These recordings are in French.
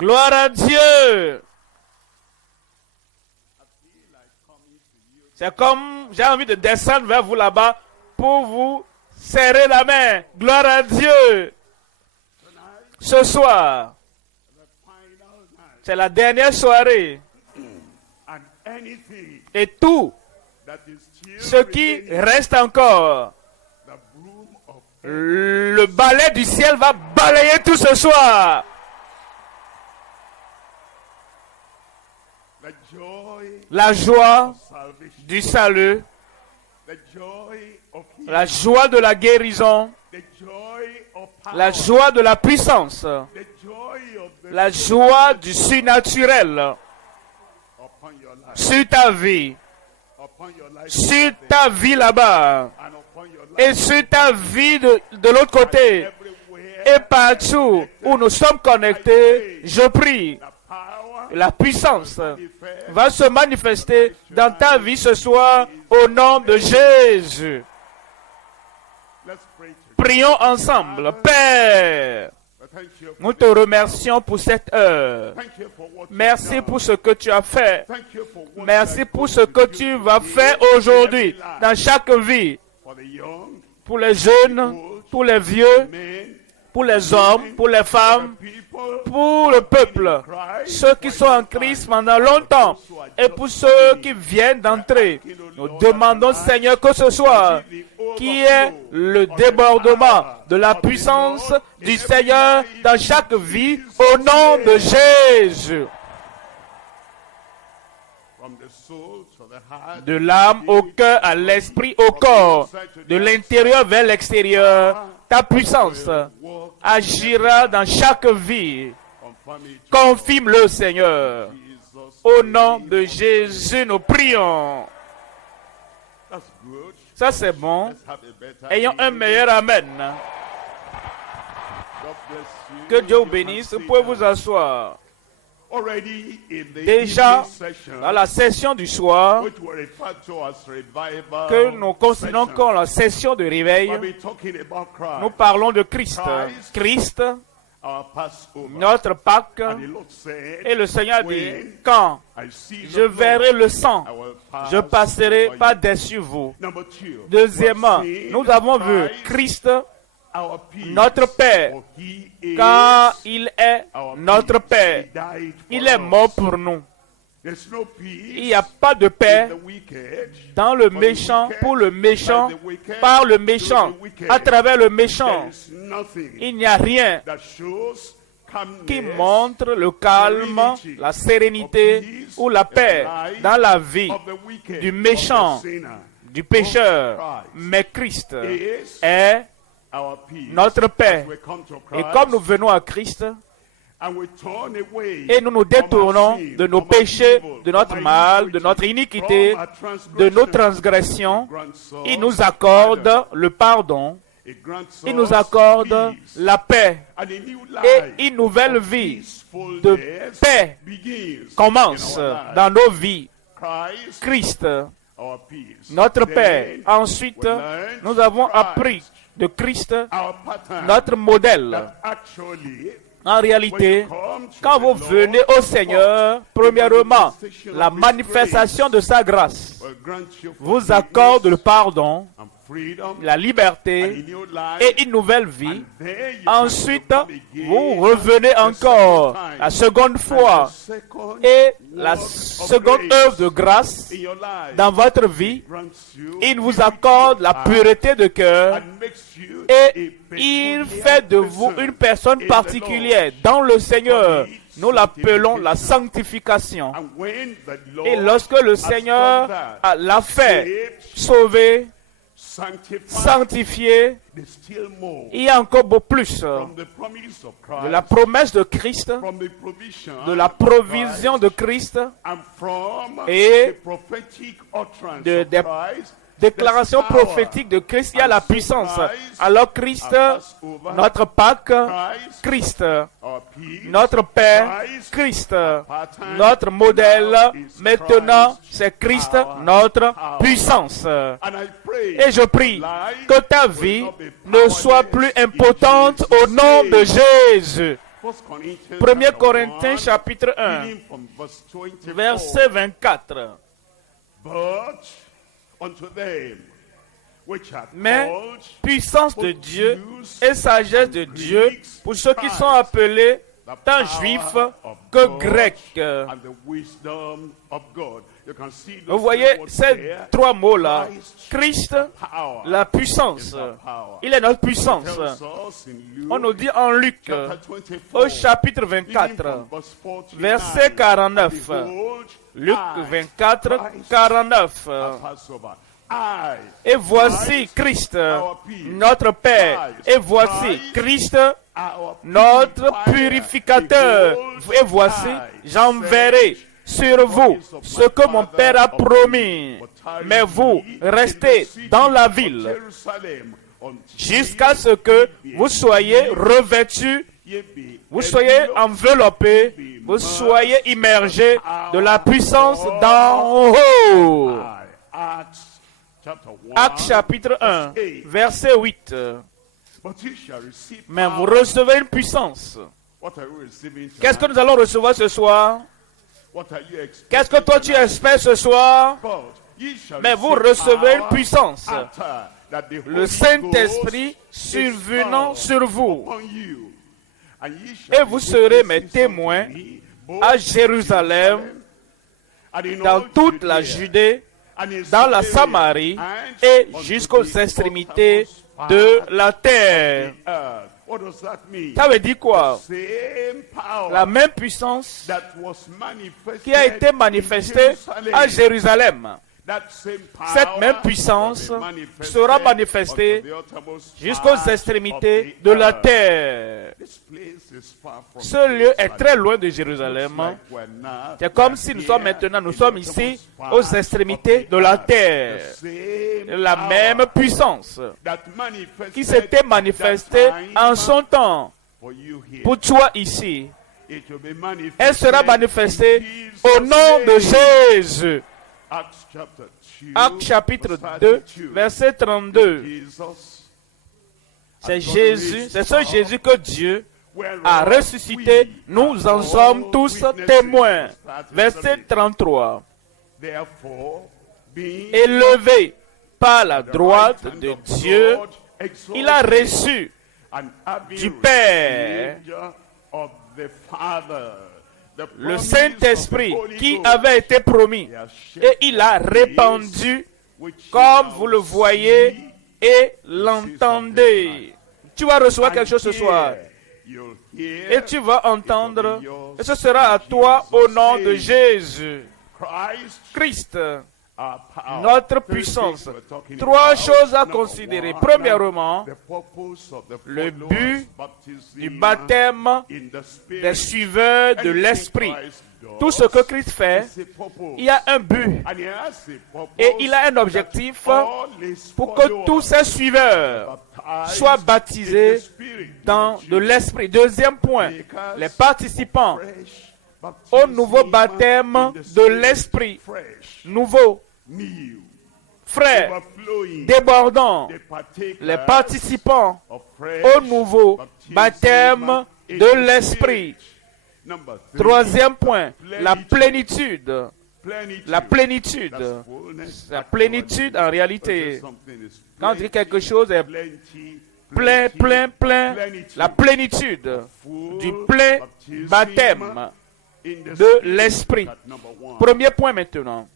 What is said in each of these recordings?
Gloire à Dieu. C'est comme j'ai envie de descendre vers vous là-bas pour vous serrer la main. Gloire à Dieu. Ce soir, c'est la dernière soirée. Et tout ce qui reste encore, le balai du ciel va balayer tout ce soir. La joie du salut, la joie de la guérison, la joie de la puissance, la joie du surnaturel sur ta vie là-bas et sur ta vie de l'autre côté et partout où nous sommes connectés. Je prie, la puissance va se manifester dans ta vie ce soir au nom de Jésus. Prions ensemble. Père, nous te remercions pour cette heure. Merci pour ce que tu as fait. Merci pour ce que tu vas faire aujourd'hui dans chaque vie. Pour les jeunes, pour les vieux, pour les hommes, pour les femmes, pour le peuple, ceux qui sont en Christ pendant longtemps et pour ceux qui viennent d'entrer. Nous demandons, Seigneur, que ce soit qui est le débordement de la puissance du Seigneur dans chaque vie au nom de Jésus. De l'âme au cœur, à l'esprit, au corps, de l'intérieur vers l'extérieur, ta puissance agira dans chaque vie. Confirme-le, Seigneur. Au nom de Jésus, nous prions. Ça, c'est bon. Ayons un meilleur Amen. Que Dieu vous bénisse. Vous pouvez vous asseoir. Déjà, dans la session du soir, que nous considérons comme la session de réveil, nous parlons de Christ. Christ, notre Pâques, et le Seigneur dit, quand je verrai le sang, je passerai par-dessus vous. Deuxièmement, nous avons vu Christ, notre Père, car il est notre Père. Il est mort pour nous. Il n'y a pas de paix dans le méchant, pour le méchant, par le méchant, à travers le méchant. Il n'y a rien qui montre le calme, la sérénité ou la paix dans la vie du méchant, du pécheur. Mais Christ est notre paix. Et comme nous venons à Christ, et nous nous détournons de nos péchés, de notre mal, de notre iniquité, de nos transgressions, il nous accorde le pardon, il nous accorde la paix, et une nouvelle vie de paix commence dans nos vies. Christ, notre paix. Ensuite, nous avons appris de Christ, notre modèle. En réalité, quand vous venez au Seigneur, premièrement, la manifestation de sa grâce vous accorde le pardon, la liberté et une nouvelle vie. Ensuite, vous revenez encore la seconde fois et la seconde œuvre de grâce dans votre vie. Il vous accorde la pureté de cœur et il fait de vous une personne particulière dans le Seigneur. Nous l'appelons la sanctification. Et lorsque le Seigneur l'a fait sauver, sanctifié, il y a encore beaucoup plus de la promesse de Christ, de la provision de Christ et des déclaration prophétique de Christ. Il y a la puissance. Alors Christ, notre Pâques, Christ, notre Père, Christ, notre modèle. Maintenant, c'est Christ, notre puissance. Et je prie que ta vie ne soit plus impotente au nom de Jésus. 1 Corinthiens chapitre 1, verset 24. Mais puissance de Dieu et sagesse de Dieu pour ceux qui sont appelés tant juifs que grecs. Vous voyez ces trois mots-là. Christ, la puissance. Il est notre puissance. On nous dit en Luc, au chapitre 24, verset 49. Luc 24, 49. Et voici Christ, notre Père. Et voici Christ, notre purificateur. Et voici, j'enverrai sur vous ce que mon Père a promis. Mais vous, restez dans la ville jusqu'à ce que vous soyez revêtus, vous soyez enveloppés, vous soyez immergés de la puissance d'en haut. Actes chapitre 1, verset 8. Mais vous recevez une puissance. Qu'est-ce que nous allons recevoir ce soir? Qu'est-ce que toi tu espères ce soir? Mais vous recevez une puissance. Le Saint-Esprit survenant sur vous. Et vous serez mes témoins à Jérusalem, dans toute la Judée, dans la Samarie et jusqu'aux extrémités de la terre. Ça veut dire quoi? La même puissance qui a été manifestée à Jérusalem. Cette même puissance sera manifestée jusqu'aux extrémités de la terre. Ce lieu est très loin de Jérusalem. C'est comme si nous sommes ici aux extrémités de la terre. La même puissance qui s'était manifestée en son temps pour toi ici. Elle sera manifestée au nom de Jésus. Actes chapitre 2, verset 32. C'est Jésus, c'est ce Jésus que Dieu a ressuscité. Nous en sommes tous témoins. Verset 33. Élevé par la droite de Dieu, il a reçu du Père le Saint-Esprit qui avait été promis, et il a répandu comme vous le voyez et l'entendez. Tu vas recevoir quelque chose ce soir et tu vas entendre, et ce sera à toi au nom de Jésus. Christ, notre puissance. Trois choses à considérer. Premièrement, le but du baptême des suiveurs de l'Esprit. Tout ce que Christ fait, il y a un but et il a un objectif pour que tous ses suiveurs soient baptisés dans de l'Esprit. Deuxième point, les participants au nouveau baptême de l'Esprit. Nouveau, frère, débordant, les participants au nouveau baptême de l'Esprit. Troisième point, la plénitude. La plénitude. La plénitude en réalité. Quand on dit quelque chose est plein, plein, plein, la plénitude du plein baptême de l'Esprit. Premier point maintenant.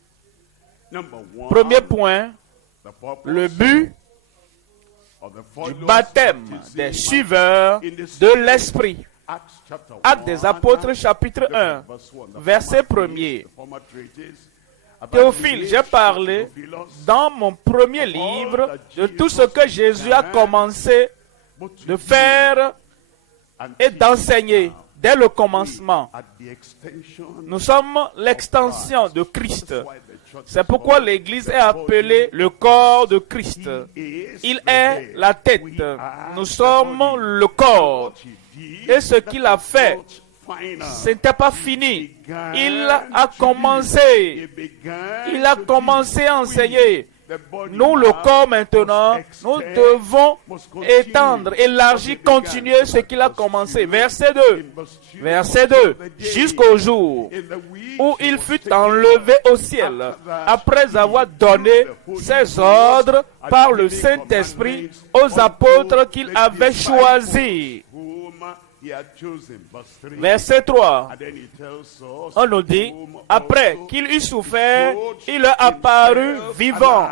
Premier point, le but du baptême des suiveurs de l'Esprit. Actes des Apôtres, chapitre 1, verset 1er. Théophile, j'ai parlé dans mon premier livre de tout ce que Jésus a commencé de faire et d'enseigner dès le commencement. Nous sommes l'extension de Christ. C'est pourquoi l'Église est appelée le corps de Christ. Il est la tête. Nous sommes le corps. Et ce qu'il a fait, ce n'était pas fini. Il a commencé. Il a commencé à enseigner. Nous, le corps maintenant, nous devons étendre, élargir, continuer ce qu'il a commencé. Verset 2. Verset 2. Jusqu'au jour où il fut enlevé au ciel, après avoir donné ses ordres par le Saint-Esprit aux apôtres qu'il avait choisis. Verset 3. On nous dit, après qu'il eut souffert, il leur apparut vivant.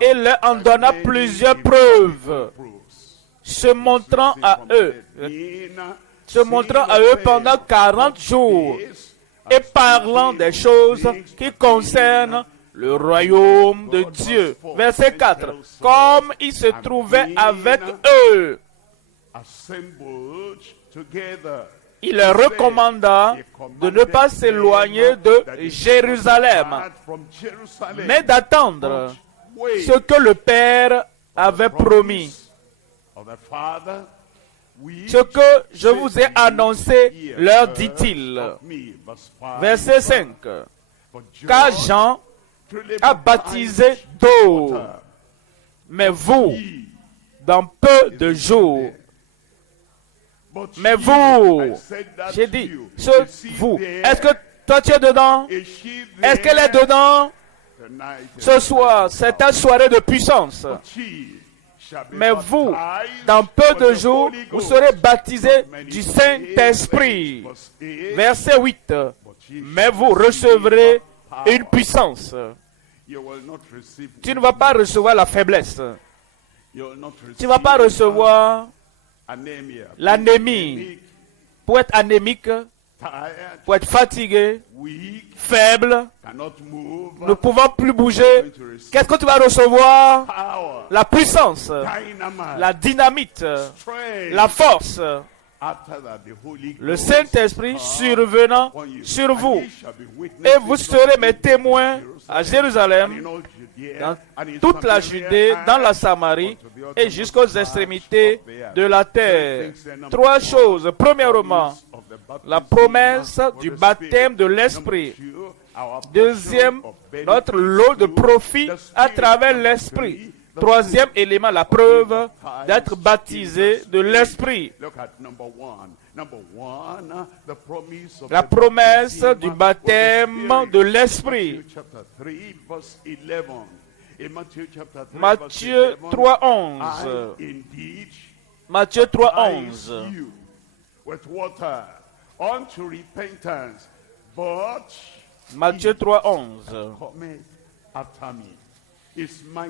Et leur en donna plusieurs preuves, se montrant à eux pendant 40 jours, et parlant des choses qui concernent le royaume de Dieu. Verset 4. Comme il se trouvait avec eux, il leur recommanda de ne pas s'éloigner de Jérusalem, mais d'attendre ce que le Père avait promis. Ce que je vous ai annoncé, leur dit-il. Verset 5. Car Jean a baptisé d'eau, mais vous, dans peu de jours. Mais vous, j'ai dit, vous, est-ce que toi tu es dedans? Est-ce qu'elle est dedans? Ce soir, c'est ta soirée de puissance. Mais vous, dans peu de jours, vous serez baptisés du Saint-Esprit. Verset 8. Mais vous recevrez une puissance. Tu ne vas pas recevoir la faiblesse. Tu ne vas pas recevoir l'anémie. Pour être anémique, pour être fatigué, faible, ne pouvant plus bouger, qu'est-ce que tu vas recevoir? La puissance, la dynamite, la force. Le Saint-Esprit survenant sur vous. Et vous serez mes témoins à Jérusalem, dans toute la Judée, dans la Samarie et jusqu'aux extrémités de la terre. Trois choses. Premièrement, la promesse du baptême de l'Esprit. Deuxième, notre lot de profit à travers l'Esprit. Troisième élément, la preuve d'être baptisé de l'Esprit. La promesse du baptême de l'Esprit. Matthieu 3:11. Matthieu 3:11. Matthieu 3:11.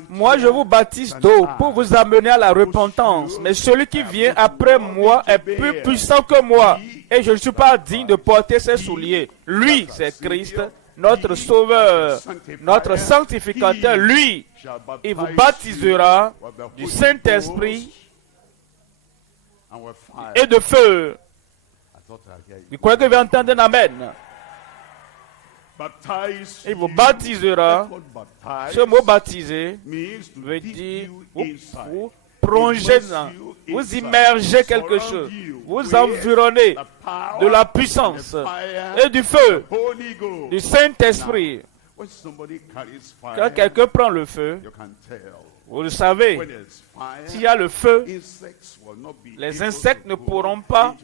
Moi, je vous baptise d'eau pour vous amener à la repentance. Mais celui qui vient après moi est plus puissant que moi. Et je ne suis pas digne de porter ses souliers. Lui, c'est Christ, notre Sauveur, notre Sanctificateur. Lui, il vous baptisera du Saint-Esprit et de feu. Vous croyez que vous entendez un amen? Il vous baptisera. Ce mot baptiser veut dire vous plongez dans, vous immergez quelque chose, vous environnez de la puissance et du feu, du Saint-Esprit. Quand quelqu'un prend le feu, vous le savez, s'il y a le feu, les insectes ne pourront pas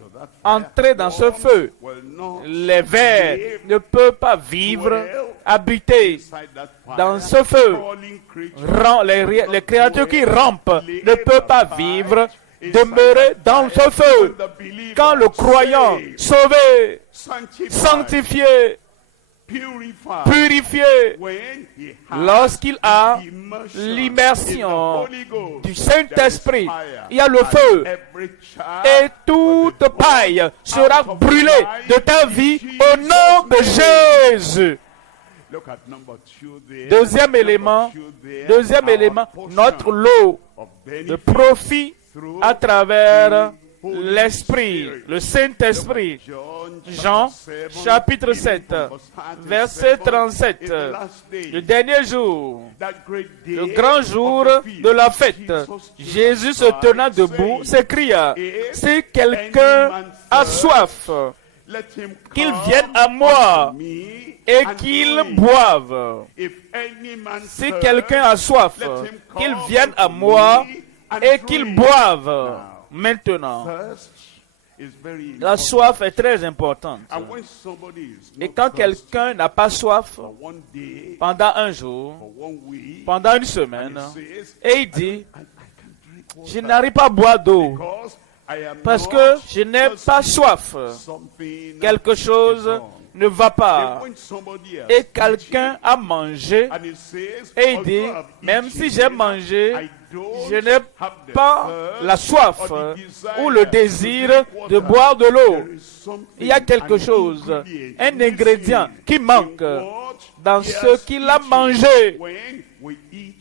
entrer dans ce feu. Les vers ne peuvent pas vivre, habiter dans ce feu. Les créatures qui rampent ne peuvent pas vivre, demeurer dans ce feu. Quand le croyant, sauvé, sanctifié, purifié, lorsqu'il a l'immersion du Saint-Esprit, il y a le feu et toute paille sera brûlée de ta vie au nom de Jésus. Deuxième élément, notre lot de profit à travers l'Esprit, le Saint-Esprit. Jean, chapitre 7, verset 37. Le dernier jour, le grand jour de la fête, Jésus se tenant debout s'écria, si quelqu'un a soif, qu'ils viennent à moi et qu'ils boivent. Si quelqu'un a soif, qu'il vienne à moi et qu'il boive. Maintenant, la soif est très importante. Et quand quelqu'un n'a pas soif pendant un jour, pendant une semaine, et il dit, je n'arrive pas à boire d'eau parce que je n'ai pas soif, quelque chose ne va pas. Et quelqu'un a mangé et il dit, même si j'ai mangé, je n'ai pas la soif ou le désir de boire de l'eau. Il y a quelque chose, un ingrédient qui manque dans ce qu'il a mangé.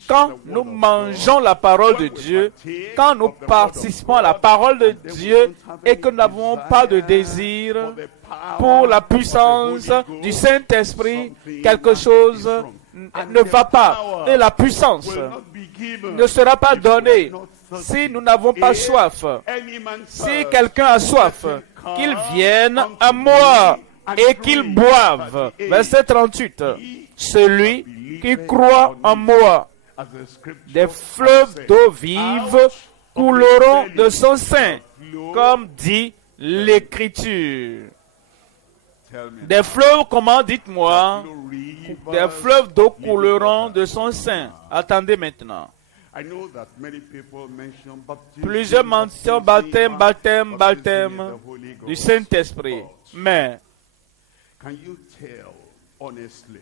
Quand nous mangeons la parole de Dieu, quand nous participons à la parole de Dieu et que nous n'avons pas de désir pour la puissance du Saint-Esprit, quelque chose ne va pas. Et la puissance ne sera pas donnée si nous n'avons pas soif. Si quelqu'un a soif, qu'il vienne à moi et qu'il boive. Verset 38. Celui qui croit en moi, des fleuves d'eau vive couleront de son sein, comme dit l'Écriture. Des fleuves, comment dites-moi? Des fleuves d'eau couleront de son sein. Attendez maintenant. Plusieurs mentionnent baptême du Saint-Esprit. Mais,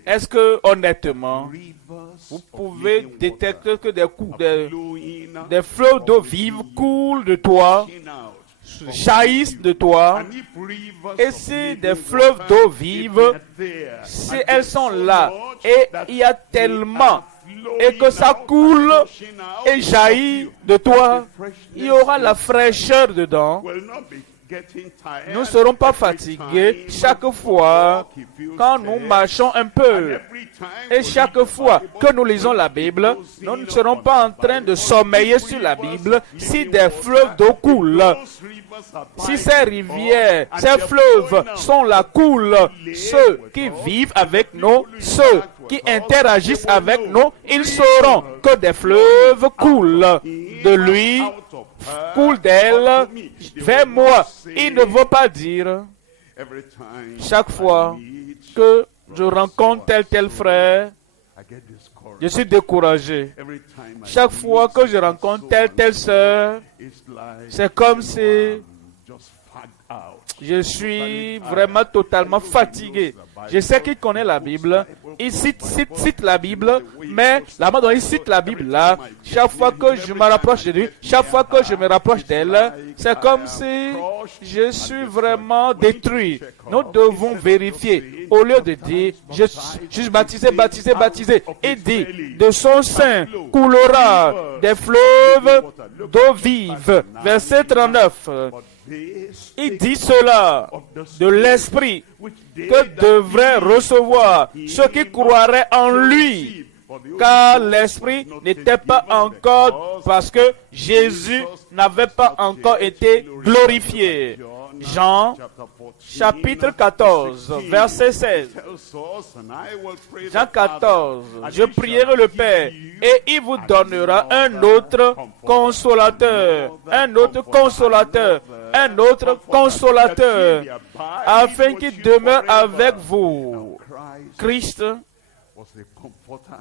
est-ce que, honnêtement, vous pouvez détecter que des fleuves d'eau vive coulent de toi, jaillissent de toi, et si des fleuves d'eau vive, si elles sont là, et il y a tellement, et que ça coule et jaillit de toi, il y aura la fraîcheur dedans. Nous ne serons pas fatigués chaque fois quand nous marchons un peu. Et chaque fois que nous lisons la Bible, nous ne serons pas en train de sommeiller sur la Bible si des fleuves d'eau coulent. Si ces rivières, ces fleuves sont là, coulent, ceux qui vivent avec nous, ceux qui interagissent avec nous, ils sauront que des fleuves coulent de lui, coulent d'elle vers moi. Il ne veut pas dire chaque fois que je rencontre tel frère, je suis découragé. Chaque fois que je rencontre telle sœur, c'est comme si je suis vraiment totalement fatigué. Je sais qu'il connaît la Bible. Il cite la Bible, mais la manière dont il cite la Bible là, chaque fois que je me rapproche de lui, chaque fois que je me rapproche d'elle, c'est comme si je suis vraiment détruit. Nous devons vérifier. Au lieu de dire, je suis baptisé, il dit, de son sein coulera des fleuves d'eau vive. Verset 39. Il dit cela de l'Esprit que devraient recevoir ceux qui croiraient en lui, car l'Esprit n'était pas encore, parce que Jésus n'avait pas encore été glorifié. Jean, chapitre 14, verset 16. Jean 14, je prierai le Père et il vous donnera un autre consolateur, afin qu'il demeure avec vous. Christ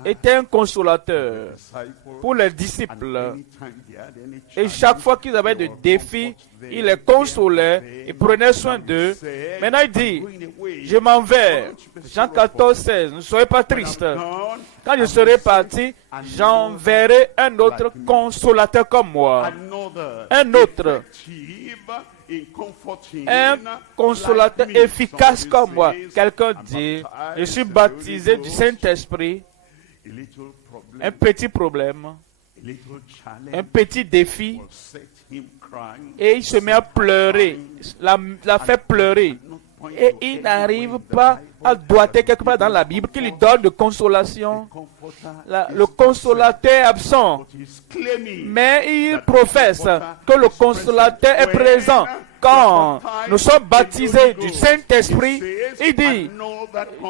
était un consolateur pour les disciples. Et chaque fois qu'ils avaient des défis, il les consolait, il prenait soin d'eux. Maintenant il dit, je m'en vais. Jean 14, 16, ne soyez pas tristes. Quand je serai parti, j'enverrai un autre consolateur comme moi. Un consolateur efficace comme moi. Quelqu'un dit, je suis baptisé du Saint-Esprit. Un petit problème, un petit défi, et il se met à pleurer, la fait pleurer, et il n'arrive pas à doiter quelque part dans la Bible qui lui donne de consolation. Le consolateur est absent, mais il professe que le consolateur est présent. quand nous sommes baptisés du Saint-Esprit, il dit,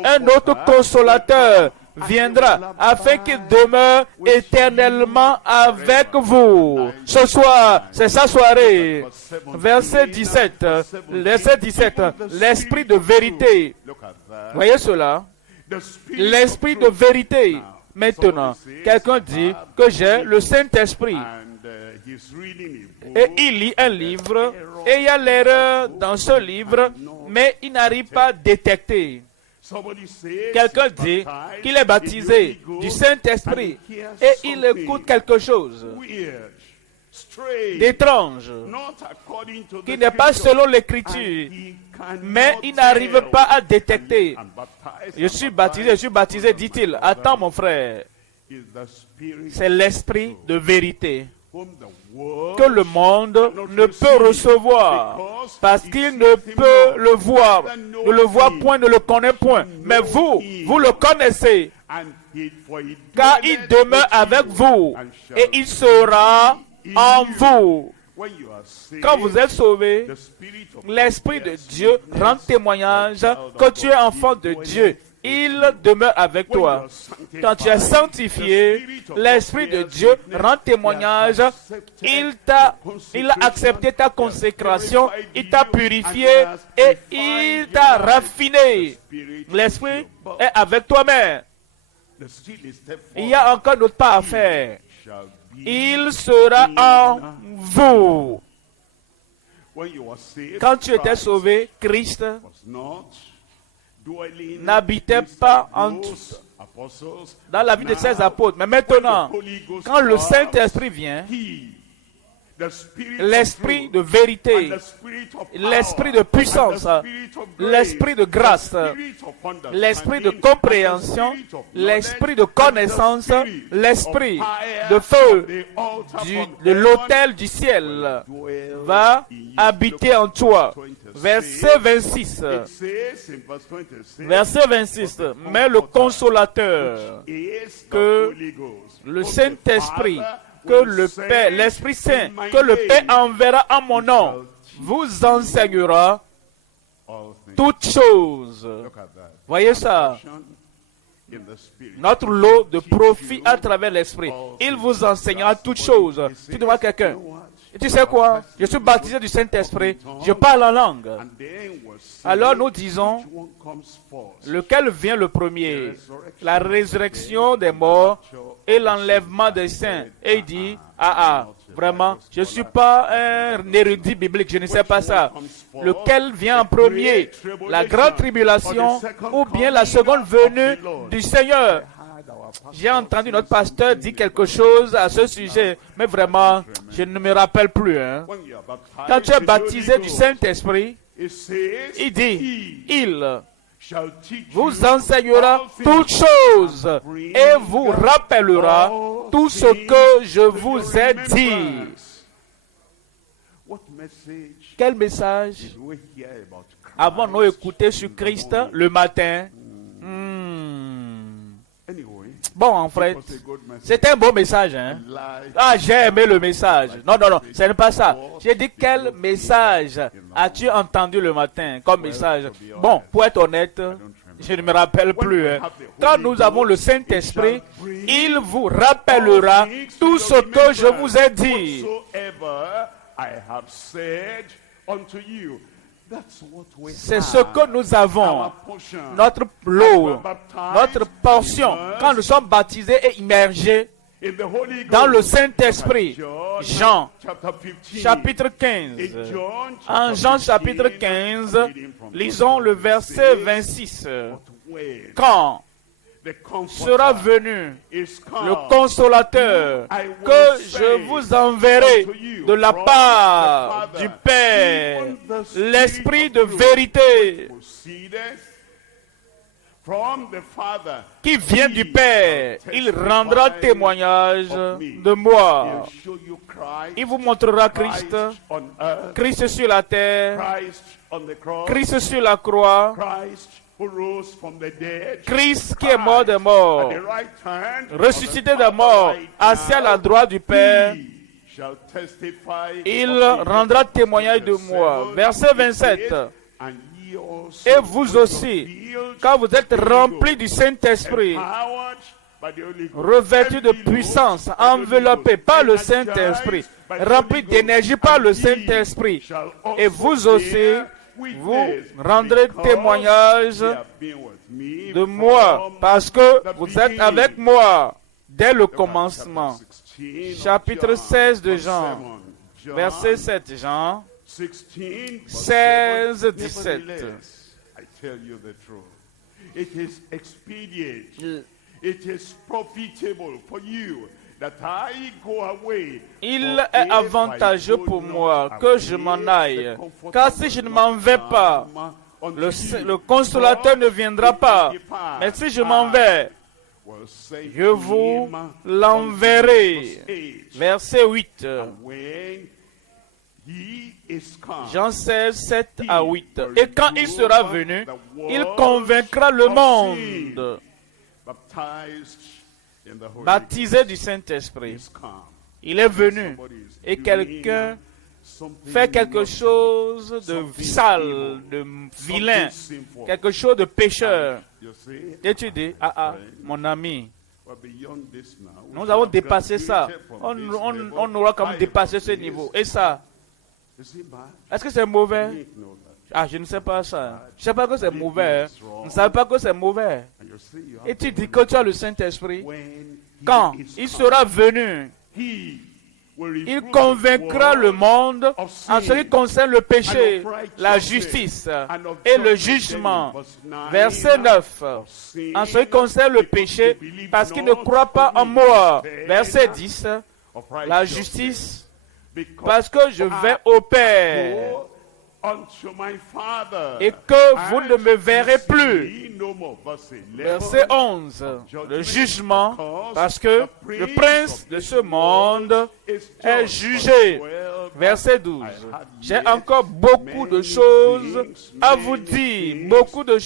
un autre consolateur viendra afin qu'il demeure éternellement avec vous. Ce soir, c'est sa soirée. Verset 17, l'esprit de vérité. Voyez cela? L'esprit de vérité. Maintenant, quelqu'un dit que j'ai le Saint-Esprit. Et il lit un livre, et il y a l'erreur dans ce livre, mais il n'arrive pas à détecter. Quelqu'un dit qu'il est baptisé du Saint-Esprit, et il écoute quelque chose d'étrange, qui n'est pas selon l'Écriture, mais il n'arrive pas à détecter. Je suis baptisé, dit-il. Attends mon frère, c'est l'Esprit de vérité que le monde ne peut recevoir parce qu'il ne peut le voir, ne le voit point, ne le connaît point. Mais vous le connaissez, car il demeure avec vous et il sera en vous. Quand vous êtes sauvés, l'Esprit de Dieu rend témoignage que tu es enfant de Dieu. Il demeure avec toi. Quand tu es sanctifié, l'Esprit de Dieu rend témoignage. Il a accepté ta consécration, il t'a purifié et il t'a raffiné. L'Esprit est avec toi-même. Il y a encore notre pas à faire. Il sera en vous. Quand tu étais sauvé, Christ n'habitait pas dans la vie de ses apôtres. Mais maintenant, quand le Saint-Esprit vient, l'Esprit de vérité, l'Esprit de puissance, l'Esprit de grâce, l'Esprit de compréhension, l'Esprit de connaissance, l'Esprit de feu de l'autel du ciel va habiter en toi. Verset 26. Verset 26. Mais le consolateur, que le Saint-Esprit, que le Père, l'Esprit Saint, que le Père enverra en mon nom, vous enseignera toutes choses. Voyez ça? Notre lot de profit à travers l'Esprit. Il vous enseignera toutes choses. Tu demandes à quelqu'un. Et tu sais quoi? Je suis baptisé du Saint-Esprit. Je parle en langue. Alors nous disons, lequel vient le premier? La résurrection des morts et l'enlèvement des saints. Et il dit, vraiment, je ne suis pas un érudit biblique, je ne sais pas ça. Lequel vient en premier? La grande tribulation ou bien la seconde venue du Seigneur? J'ai entendu notre pasteur dire quelque chose à ce sujet, mais vraiment, je ne me rappelle plus. Quand tu es baptisé du Saint-Esprit, il dit, il vous enseignera toutes choses et vous rappellera tout ce que je vous ai dit. Quel message avons-nous écouté sur Christ le matin? Bon, en fait, c'était un bon message. J'ai aimé le message. Non, ce n'est pas ça. J'ai dit, quel message as-tu entendu le matin comme message? Bon, pour être honnête, je ne me rappelle plus. Quand nous avons le Saint-Esprit, il vous rappellera tout ce que je vous ai dit. C'est ce que nous avons, notre lot, notre portion, quand nous sommes baptisés et immergés dans le Saint-Esprit. Jean, chapitre 15. En Jean, chapitre 15, lisons le verset 26. Quand sera venu le consolateur que je vous enverrai de la part du Père, l'Esprit de vérité qui vient du Père, il rendra témoignage de moi. Il vous montrera Christ, Christ sur la terre, Christ sur la croix, Christ qui est mort des morts, ressuscité des morts, assis à la droite du Père, il rendra témoignage de moi. Verset 27. Et vous aussi, quand vous êtes remplis du Saint-Esprit, revêtus de puissance, enveloppés par le Saint-Esprit, remplis d'énergie par le Saint-Esprit, et vous aussi, vous rendrez témoignage de moi, parce que vous êtes avec moi dès le commencement. Chapitre 16 de Jean, verset 7, Jean 16, 17. Il est avantageux pour moi que je m'en aille, car si je ne m'en vais pas, le consolateur ne viendra pas. Mais si je m'en vais, je vous l'enverrai. Verset 8. Jean 16, 7 à 8. Et quand il sera venu, il convaincra le monde, baptisé du Saint-Esprit. Il est venu et quelqu'un fait quelque chose de sale, de vilain, quelque chose de pécheur. Et tu dis, mon ami, nous avons dépassé ça. On aura quand même dépassé ce niveau. Et ça, est-ce que c'est mauvais? Je ne sais pas ça. Je ne sais pas que c'est mauvais. Je ne savais pas que c'est mauvais. Et tu dis que tu as le Saint-Esprit. Quand il sera venu, il convaincra le monde en ce qui concerne le péché, la justice et le jugement. Verset 9. En ce qui concerne le péché, parce qu'il ne croit pas en moi. Verset 10. La justice, parce que je vais au Père et que vous ne me verrez plus. Verset 11. Le jugement, parce que le prince de ce monde est jugé. Verset 12. J'ai encore beaucoup de choses à vous dire. Beaucoup de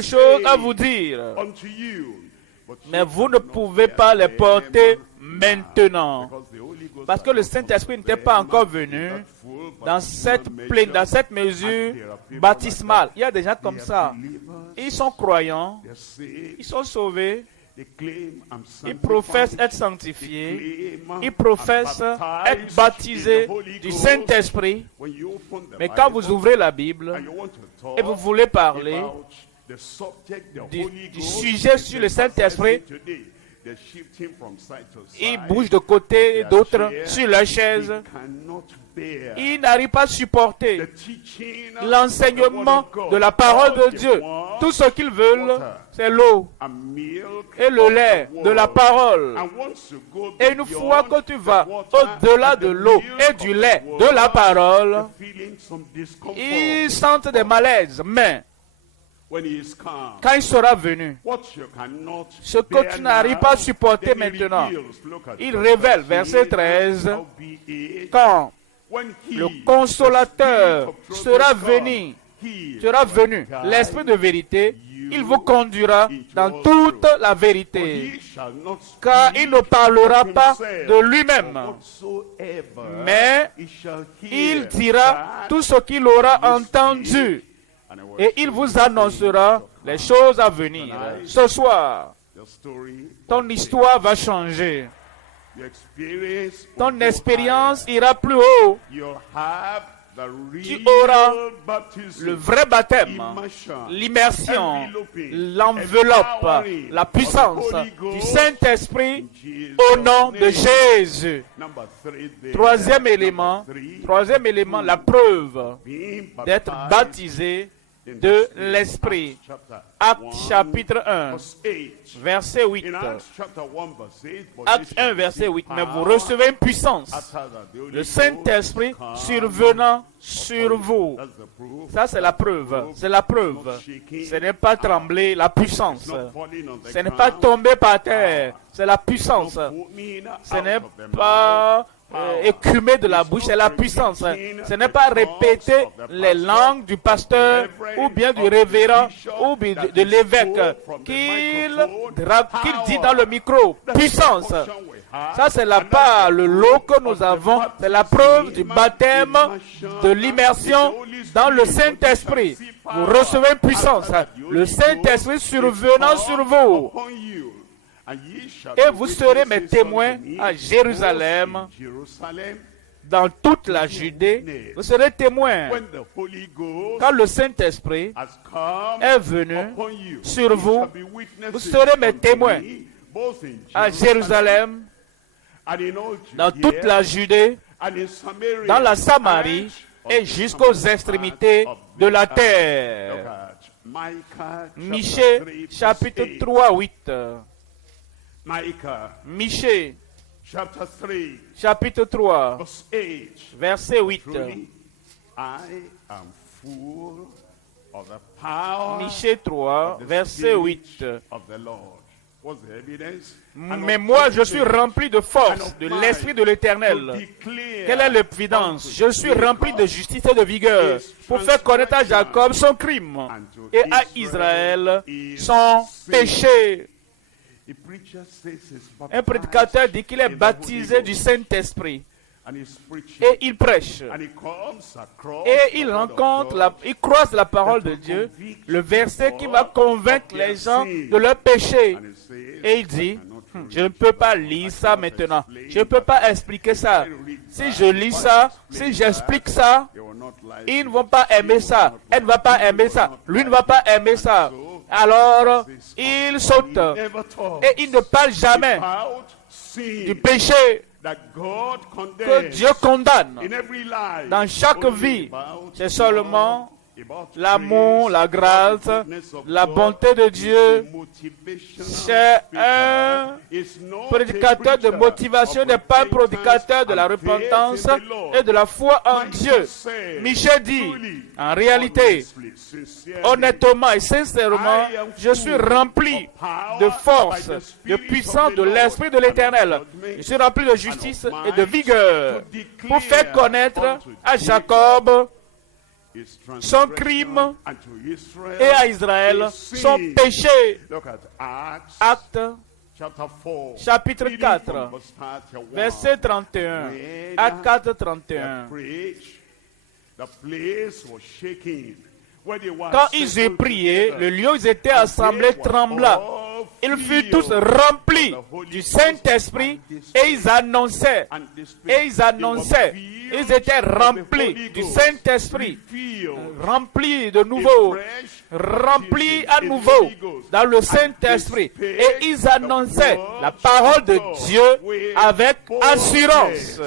choses à vous dire. Mais vous ne pouvez pas les porter maintenant. Parce que le Saint-Esprit n'était pas encore venu dans cette mesure baptismale. Il y a des gens comme ça. Ils sont croyants, ils sont sauvés, ils professent être sanctifiés, ils professent être baptisés du Saint-Esprit. Mais quand vous ouvrez la Bible et vous voulez parler du sujet sur le Saint-Esprit, ils bougent de côté et d'autres sur leur chaise. Ils n'arrivent pas à supporter l'enseignement de la parole de Dieu. Tout ce qu'ils veulent, c'est l'eau et le lait de la parole. Et une fois que tu vas au-delà de l'eau et du lait de la parole, ils sentent des malaises. Mais quand il sera venu, ce que tu n'arrives pas à supporter maintenant, il révèle, verset 13, quand le consolateur sera venu, l'Esprit de vérité, il vous conduira dans toute la vérité, car il ne parlera pas de lui-même, mais il dira tout ce qu'il aura entendu. Et il vous annoncera les choses à venir. Ce soir, ton histoire va changer. Ton expérience ira plus haut. Tu auras le vrai baptême, l'immersion, l'enveloppe, la puissance du Saint-Esprit au nom de Jésus. Troisième élément, la preuve d'être baptisé de l'Esprit. Acte chapitre 1, verset 8. Acte 1, verset 8. Mais vous recevez une puissance, le Saint-Esprit survenant sur vous. Ça, c'est la preuve. C'est la preuve. Ce n'est pas trembler, la puissance. Ce n'est pas tomber par terre, c'est la puissance. Ce n'est pas écumer de la bouche, c'est la puissance. Ce n'est pas répéter les langues du pasteur ou bien du révérend ou bien de l'évêque qu'il dit dans le micro. Puissance. Ça, c'est la part, le lot que nous avons. C'est la preuve du baptême, de l'immersion dans le Saint-Esprit. Vous recevez une puissance. Le Saint-Esprit survenant sur vous. Et vous serez mes témoins à Jérusalem, dans toute la Judée. Vous serez témoins. Quand le Saint-Esprit est venu sur vous, vous serez mes témoins à Jérusalem, dans toute la Judée, dans la Samarie et jusqu'aux extrémités de la terre. Michée, chapitre 3, 8. Michée, chapitre 3, verset 8. Michée 3, verset 8. Mais moi, je suis rempli de force, de l'Esprit de l'Éternel. Quelle est l'évidence? Je suis rempli de justice et de vigueur pour faire connaître à Jacob son crime et à Israël son péché. Un prédicateur dit qu'il est baptisé du Saint-Esprit. Et il prêche. Et il rencontre, il croise la parole de Dieu, le verset qui va convaincre les gens de leur péché. Et il dit, je ne peux pas lire ça maintenant. Je ne peux pas expliquer ça. Si je lis ça, si j'explique ça, ils ne vont pas aimer ça. Elle ne va pas aimer ça. Lui ne va pas aimer ça. Alors, il saute. Et il ne parle jamais du péché que Dieu condamne dans chaque vie. C'est seulement l'amour, la grâce, la bonté de Dieu. C'est un prédicateur de motivation, n'est pas un prédicateur de la repentance et de la foi en Dieu. Michel dit, en réalité, honnêtement et sincèrement, je suis rempli de force, de puissance de l'Esprit de l'Éternel. Je suis rempli de justice et de vigueur pour faire connaître à Jacob son crime et à Israël son péché. Acte chapitre 4, verset 31. Acte 4, 31. Quand ils eurent prié, le lieu où ils étaient assemblés trembla. Ils furent tous remplis du Saint-Esprit et ils annonçaient. Ils étaient remplis du Saint-Esprit, remplis de nouveau, remplis à nouveau dans le Saint-Esprit. Et ils annonçaient la parole de Dieu avec assurance.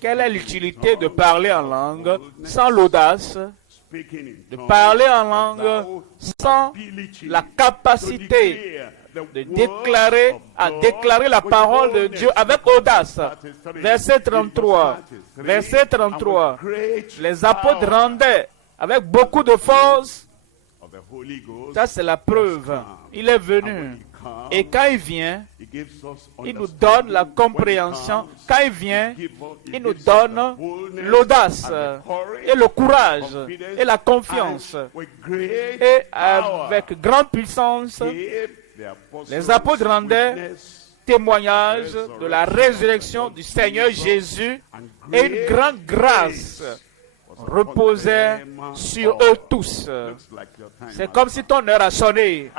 Quelle est l'utilité de parler en langue sans l'audace, de parler en langue sans la capacité de déclarer la parole de Dieu avec audace? Verset 33. Verset 33. Les apôtres rendaient avec beaucoup de force. Ça, c'est la preuve. Il est venu. Et quand il vient, il nous donne la compréhension. Quand il vient, il nous donne l'audace et le courage et la confiance. Et avec grande puissance, les apôtres rendaient témoignage de la résurrection du Seigneur Jésus et une grande grâce reposait sur eux tous. C'est comme si ton heure a sonné.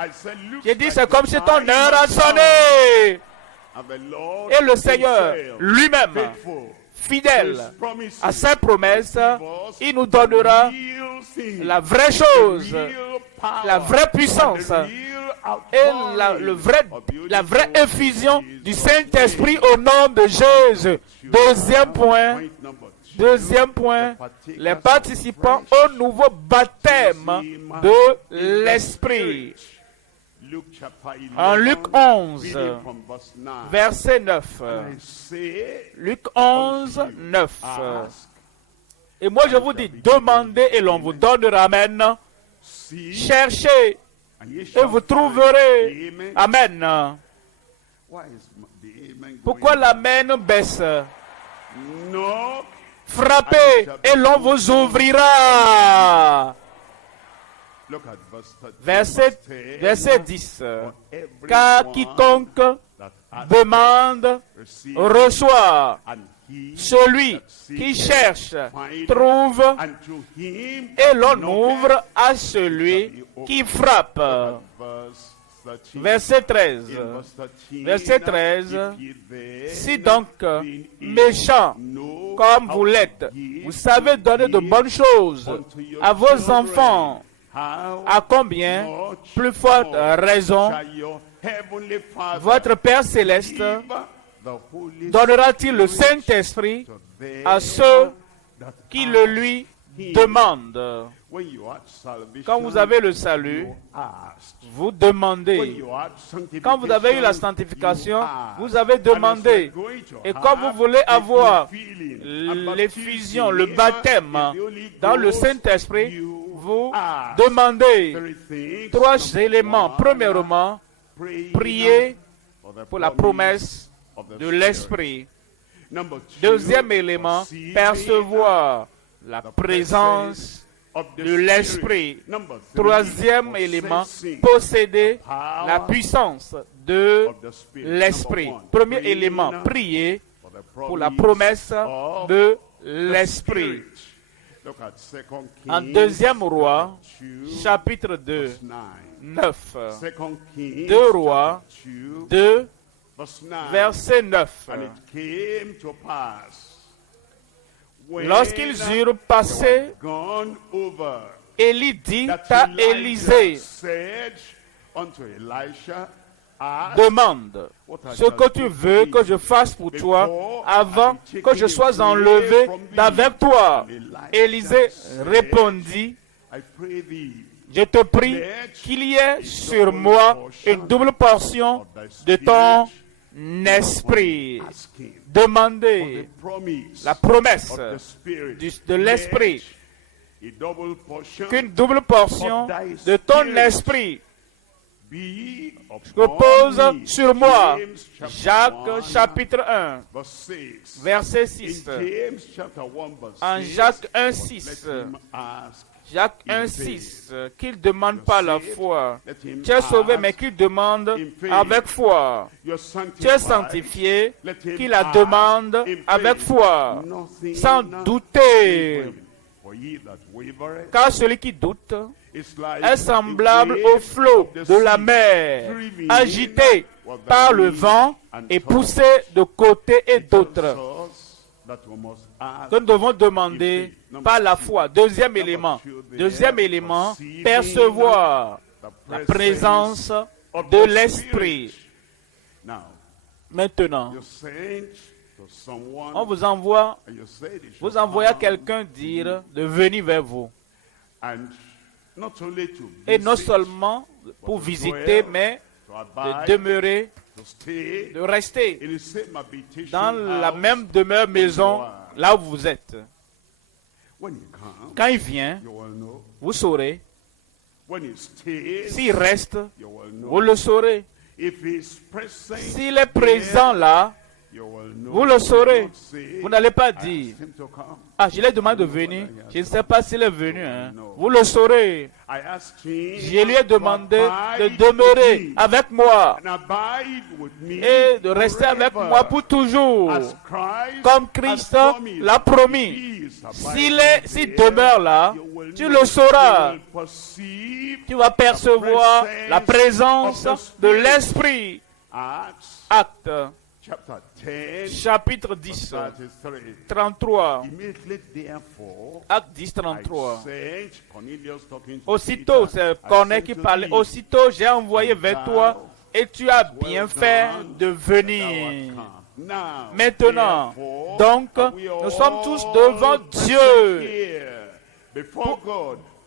J'ai dit, c'est comme si ton heure a sonné. Et le Seigneur lui-même, fidèle à ses promesses, il nous donnera la vraie chose, la vraie puissance et la vraie effusion du Saint-Esprit au nom de Jésus. Deuxième point, les participants au nouveau baptême de l'Esprit. En Luc 11, verset 9. Luc 11, 9. Et moi je vous dis, demandez et l'on vous donnera. Amen. Cherchez et vous trouverez. Amen. Pourquoi l'amen baisse? Frappez et l'on vous ouvrira. Verset 10. Car quiconque demande, reçoit. Celui qui cherche, trouve. Et l'on ouvre à celui qui frappe. Verset 13. Verset 13. Si donc, méchants comme vous l'êtes, vous savez donner de bonnes choses à vos enfants, à combien plus forte raison votre Père Céleste donnera-t-il le Saint-Esprit à ceux qui le lui demandent. Quand vous avez le salut, vous demandez. Quand vous avez eu la sanctification, vous avez demandé. Et quand vous voulez avoir l'effusion, le baptême dans le Saint-Esprit, vous demandez 3 éléments. Premièrement, priez pour la promesse de l'Esprit. Deuxième élément, percevoir la présence de l'Esprit. Troisième élément, posséder la puissance de l'Esprit. Premier élément, prier pour la promesse de l'Esprit. En Deuxième Roi, chapitre 2, 9. 2 Rois 2, verset 9. Lorsqu'ils eurent passé, Élie dit à Élisée, demande ce que tu veux que je fasse pour toi avant que je sois enlevé d'avec toi. Élisée répondit, je te prie qu'il y ait sur moi une double portion de ton esprit. Demandez la promesse de l'esprit, qu'une double portion de ton esprit repose sur moi. Jacques chapitre 1, verset 6. En Jacques 1, 6. Jacques 1, 6, qu'il ne demande pas la foi. Tu es sauvé, mais qu'il demande avec foi. Tu es sanctifié, qu'il la demande avec foi, sans douter. Car celui qui doute est semblable au flot de la mer, agité par le vent et poussé de côté et d'autre. Que nous devons demander par la foi. Deuxième élément, percevoir la présence de l'Esprit. Maintenant, on vous envoie à quelqu'un dire de venir vers vous. Et non seulement pour visiter, mais de demeurer, de rester dans la même demeure maison là où vous êtes. Quand il vient, vous saurez. S'il reste, vous le saurez. S'il est présent là, vous le saurez. Vous n'allez pas dire, ah, je lui ai demandé de venir, je ne sais pas s'il est venu. Vous le saurez. Je lui ai demandé de demeurer avec moi et de rester avec moi pour toujours, comme Christ l'a promis. S'il demeure là, tu le sauras. Tu vas percevoir la présence de l'Esprit. Acte chapitre 10, 33. Acte 10, 33. Aussitôt, c'est Corneille qui parlait. Aussitôt, j'ai envoyé vers toi et tu as bien fait de venir. Maintenant, donc, nous sommes tous devant Dieu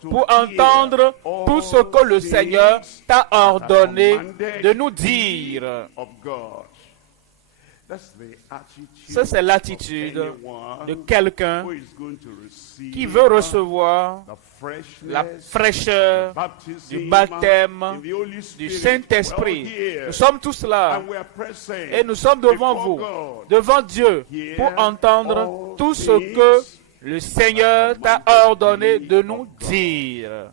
pour entendre tout ce que le Seigneur t'a ordonné de nous dire. Ça, c'est l'attitude de quelqu'un qui veut recevoir la fraîcheur du baptême du Saint-Esprit. Nous sommes tous là et nous sommes devant vous, devant Dieu, pour entendre tout ce que le Seigneur t'a ordonné de nous dire.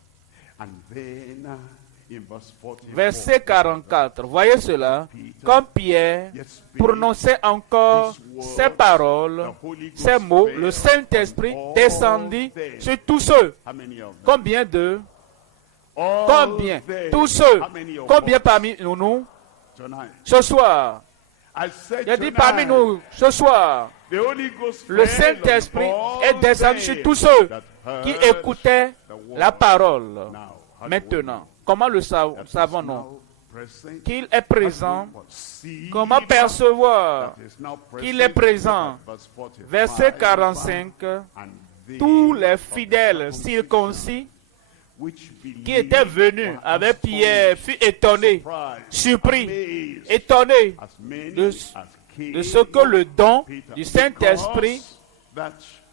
Verset 44. Voyez cela. Comme Pierre prononçait encore ces paroles, ces mots, le Saint-Esprit descendit sur tous ceux. Combien d'eux? Combien? Tous ceux. Combien parmi nous? Ce soir. J'ai dit parmi nous, ce soir, le Saint-Esprit est descendu sur tous ceux qui écoutaient la parole. Maintenant, comment le savons-nous? Qu'il est présent. Comment percevoir qu'il est présent? Verset 45. Tous les fidèles circoncis qui étaient venus avec Pierre furent étonnés, surpris, étonnés de ce que le don du Saint-Esprit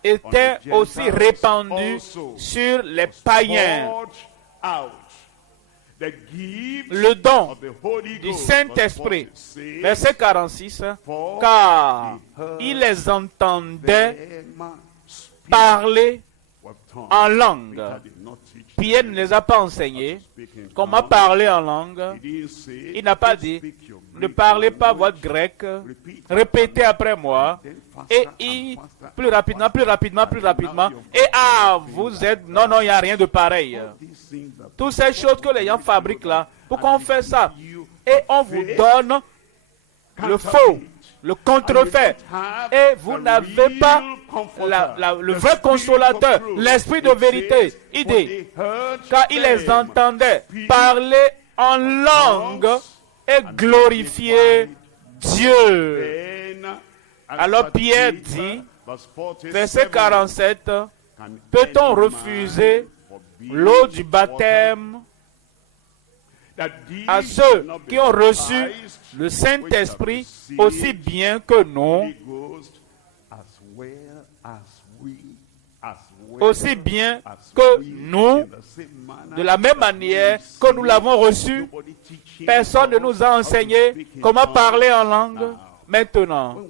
était aussi répandu sur les païens. Le don du Saint-Esprit, verset 46, car il les entendait parler en langue. Pierre ne les a pas enseignés comment parler en langue. Il n'a pas dit, ne parlez pas votre grec, répétez après moi, et plus rapidement. Et vous êtes, non, il n'y a rien de pareil. Toutes ces choses que les gens fabriquent là, pourquoi on fait ça? Et on vous donne le faux, le contrefait. Et vous n'avez pas le vrai consolateur, l'esprit de vérité. Il dit, car il les entendait parler en langue et glorifier Dieu. Alors Pierre dit, verset 47, peut-on refuser l'eau du baptême à ceux qui ont reçu le Saint-Esprit aussi bien que nous, aussi bien que nous, de la même manière que nous l'avons reçu? Personne ne nous a enseigné comment parler en langue. Maintenant,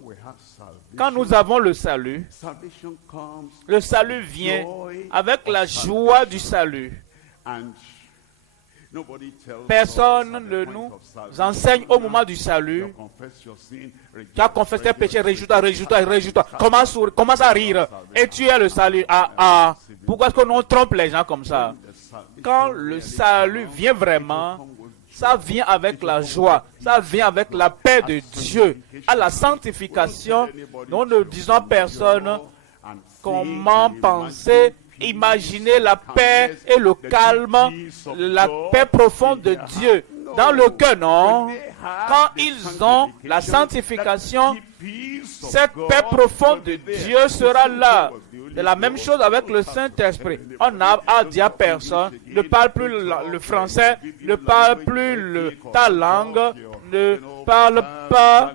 quand nous avons le salut vient avec la joie du salut. Personne ne nous enseigne au moment du salut. Tu as confessé tes péchés, réjouis-toi. Commence à rire. Et tu as le salut. Pourquoi est-ce que nous trompe les gens comme ça? Quand le salut vient vraiment, ça vient avec la joie, ça vient avec la paix de Dieu. À la sanctification, nous ne disons à personne comment penser, imaginer la paix et le calme, la paix profonde de Dieu dans le cœur, non. Quand ils ont la sanctification, cette paix profonde de Dieu sera là. C'est la même chose avec le Saint-Esprit. On n'a à dire à personne, ne parle plus le français, ne parle plus ta langue, ne parle pas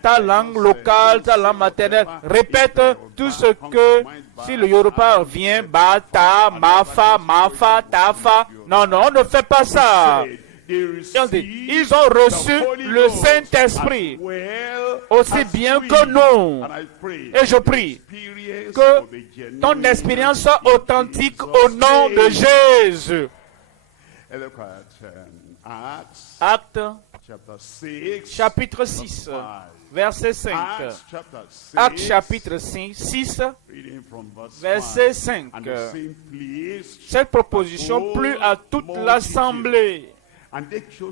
ta langue locale, ta langue maternelle. Répète tout ce que, si le Yoruba revient, bata, mafa, tafa. Non, on ne fait pas ça. Ils ont reçu le Saint-Esprit aussi bien que nous. Et je prie que ton expérience soit authentique au nom de Jésus. Actes chapitre 6, verset 5. Actes chapitre 6, verset 5. Cette proposition plut à toute l'assemblée.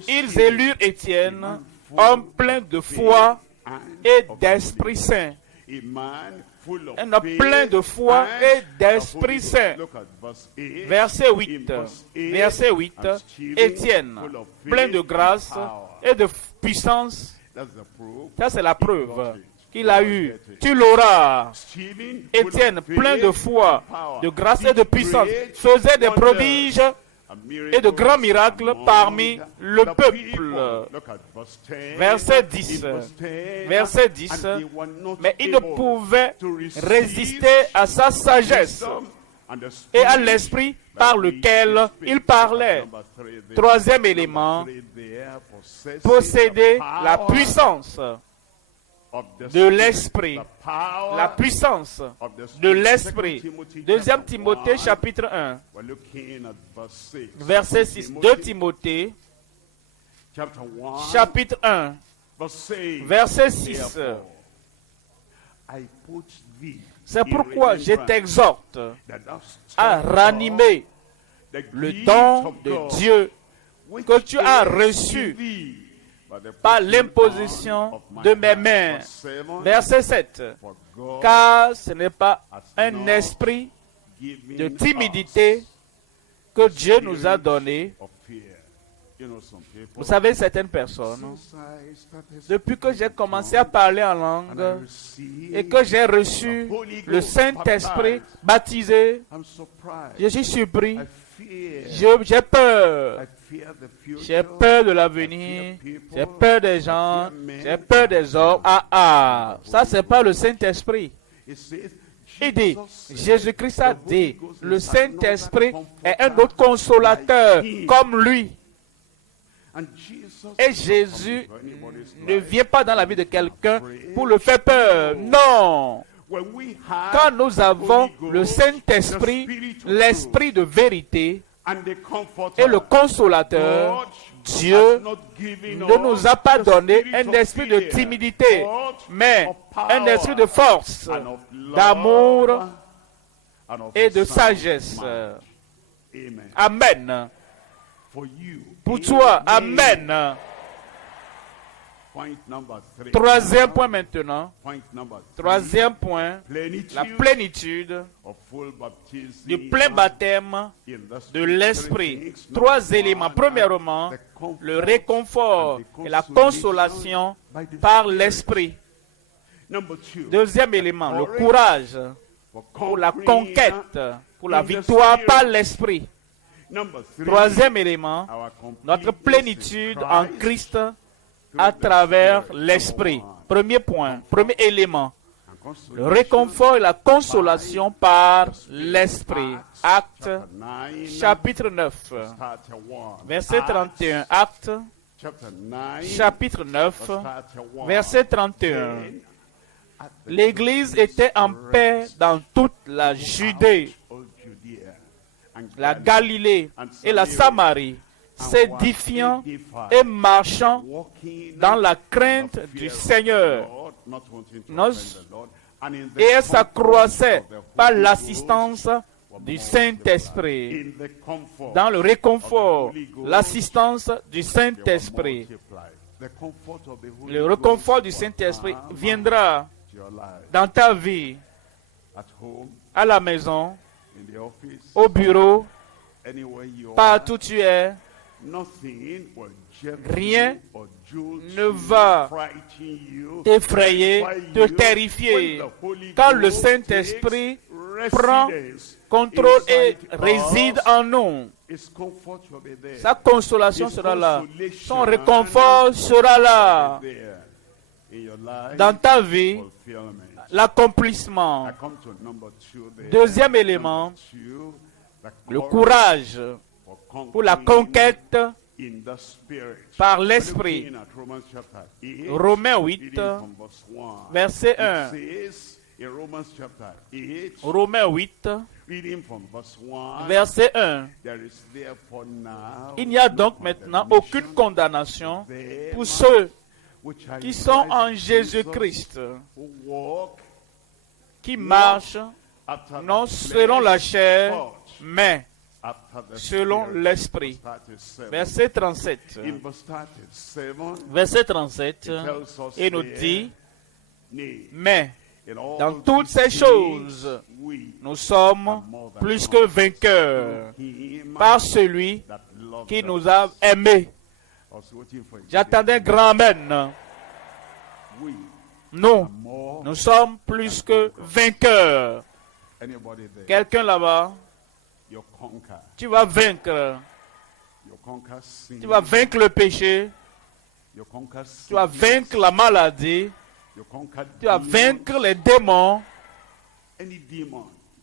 Ils élurent Étienne, homme plein de foi et d'Esprit Saint. Un homme plein de foi et d'Esprit Saint. Verset 8. Étienne, plein de grâce et de puissance. Ça, c'est la preuve qu'il a eu. Tu l'auras. Étienne, plein de foi, de grâce et de puissance, faisait des prodiges et de grands miracles parmi le peuple. Verset 10. Mais il ne pouvait résister à sa sagesse et à l'esprit par lequel il parlait. Troisième élément, posséder la puissance. de l'Esprit, la puissance de l'Esprit. 2 Timothée chapitre 1, verset 6. 2 Timothée chapitre 1, verset 6. C'est pourquoi je t'exhorte à ranimer le don de Dieu que tu as reçu par l'imposition de mes mains. Verset 7. Car ce n'est pas un esprit de timidité que Dieu nous a donné. Vous savez, certaines personnes, depuis que j'ai commencé à parler en langue et que j'ai reçu le Saint-Esprit baptisé, je suis surpris. J'ai peur. J'ai peur de l'avenir. J'ai peur des gens. J'ai peur des hommes. Ça c'est pas le Saint-Esprit. Il dit, Jésus-Christ a dit, le Saint-Esprit est un autre consolateur comme lui. Et Jésus ne vient pas dans la vie de quelqu'un pour le faire peur. Non. Quand nous avons le Saint-Esprit, l'Esprit de vérité et le consolateur, Dieu ne nous a pas donné un esprit de timidité, mais un esprit de force, d'amour et de sagesse. Amen. Pour toi, amen. Troisième point maintenant. Troisième point, la plénitude du plein baptême de l'Esprit. 3 éléments. Premièrement, le réconfort et la consolation par l'Esprit. Deuxième élément, le courage pour la conquête, pour la victoire par l'Esprit. Troisième élément, notre plénitude en Christ à travers l'Esprit. Premier point, premier élément, le réconfort et la consolation par l'Esprit. Acte chapitre 9, verset 31. Acte chapitre 9, verset 31. L'Église était en paix dans toute la Judée, la Galilée et la Samarie, s'édifiant et marchant dans la crainte du Seigneur. Et elle s'accroissait par l'assistance du Saint-Esprit. Dans le réconfort, l'assistance du Saint-Esprit. Le réconfort du Saint-Esprit viendra dans ta vie, à la maison, au bureau, partout où tu es. Rien ne va t'effrayer, te terrifier. Quand le Saint-Esprit prend contrôle et réside en nous, sa consolation sera là. Son réconfort sera là. Dans ta vie, l'accomplissement. Deuxième élément, le courage pour la conquête par l'Esprit. Romains 8, verset 1. Romains 8, verset 1. Il n'y a donc maintenant aucune condamnation pour ceux qui sont en Jésus-Christ, qui marchent non selon la chair, mais selon l'Esprit. Verset 37. Verset 37, il nous dit, mais dans toutes ces choses, nous sommes plus que vainqueurs par celui qui nous a aimés. J'attendais un grand amen. Nous sommes plus que vainqueurs. Quelqu'un là-bas, tu vas vaincre. Tu vas vaincre le péché. Tu vas vaincre la maladie. Tu vas vaincre les démons.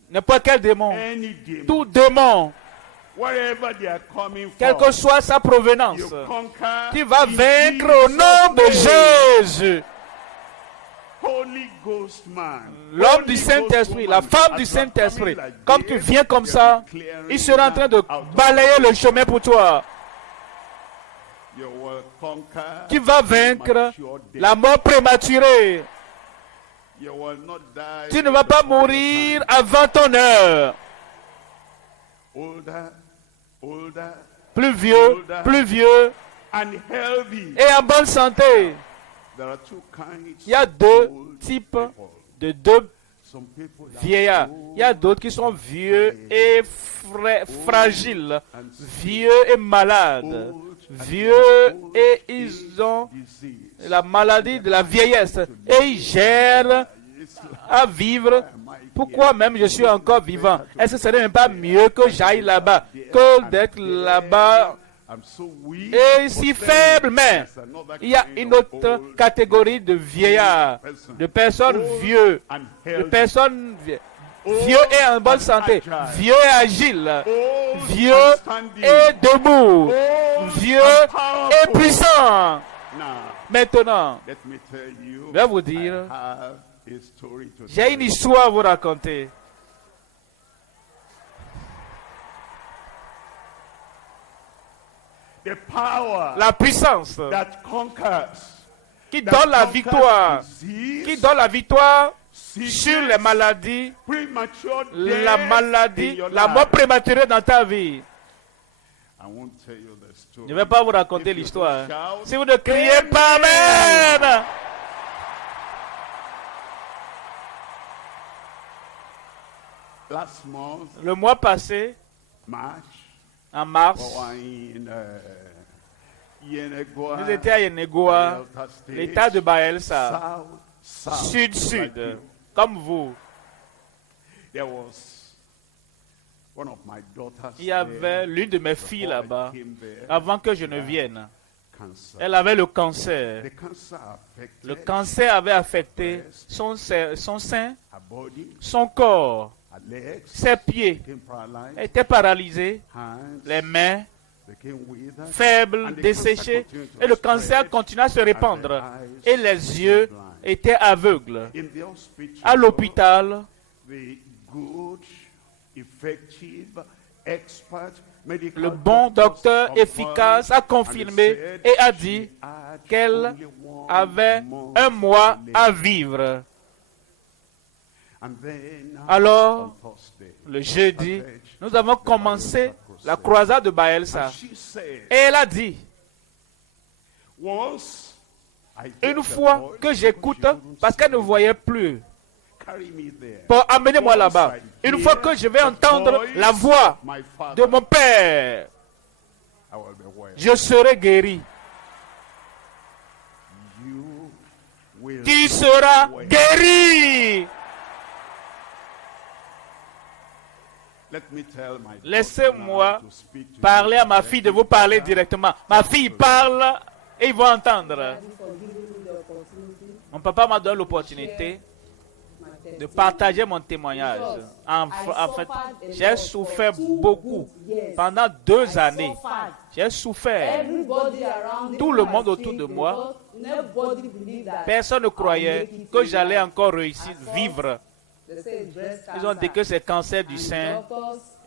N'importe quel démon. Tout démon. Quelle que soit sa provenance. Tu vas vaincre au nom de Jésus. l'homme du Saint-Esprit, la femme du Saint-Esprit, comme tu viens comme ça, il sera en train de balayer le chemin pour toi. Tu vas vaincre la mort prématurée. Tu ne vas pas mourir avant ton heure. Plus vieux et en bonne santé. Il y a deux types de vieillards. Il y a d'autres qui sont vieux et fragiles, vieux et malades, vieux et ils ont la maladie de la vieillesse et ils gèrent à vivre. Pourquoi même je suis encore vivant? Est-ce que ce n'est même pas mieux que j'aille là-bas que d'être là-bas et si faible? Mais il y a une autre catégorie de vieillards, de personnes vieux, de personnes vieux et en bonne santé, vieux et agiles, vieux et debout, vieux et puissant. Maintenant, je vais vous dire, j'ai une histoire à vous raconter. La puissance qui donne la victoire, sur les maladies, la mort prématurée dans ta vie. Je ne vais pas vous raconter l'histoire. Si vous ne criez pas Amen. Le mois passé, en mars, nous étions à Yenegoa, l'état de Bayelsa, sud-sud, comme vous. Il y avait l'une de mes filles là-bas, avant que je ne vienne. Elle avait le cancer. Le cancer avait affecté son sein, son corps, ses pieds étaient paralysés, les mains faibles, desséchées, et le cancer continuait à se répandre. Et les yeux étaient aveugles. À l'hôpital, le bon docteur efficace a confirmé et a dit qu'elle avait 1 mois à vivre. Alors, le jeudi, nous avons commencé la croisade de Bayelsa. Et elle a dit, une fois que j'écoute, parce qu'elle ne voyait plus, pour amener-moi là-bas. Une fois que je vais entendre la voix de mon Père, je serai guéri. Tu seras guéri. Laissez-moi parler à ma fille, de vous parler directement. Ma fille parle et ils vont entendre. Mon papa m'a donné l'opportunité de partager mon témoignage. En fait, j'ai souffert beaucoup. Pendant 2 années, j'ai souffert. Tout le monde autour de moi, personne ne croyait que j'allais encore réussir à vivre. Ils ont dit que c'est cancer du sein.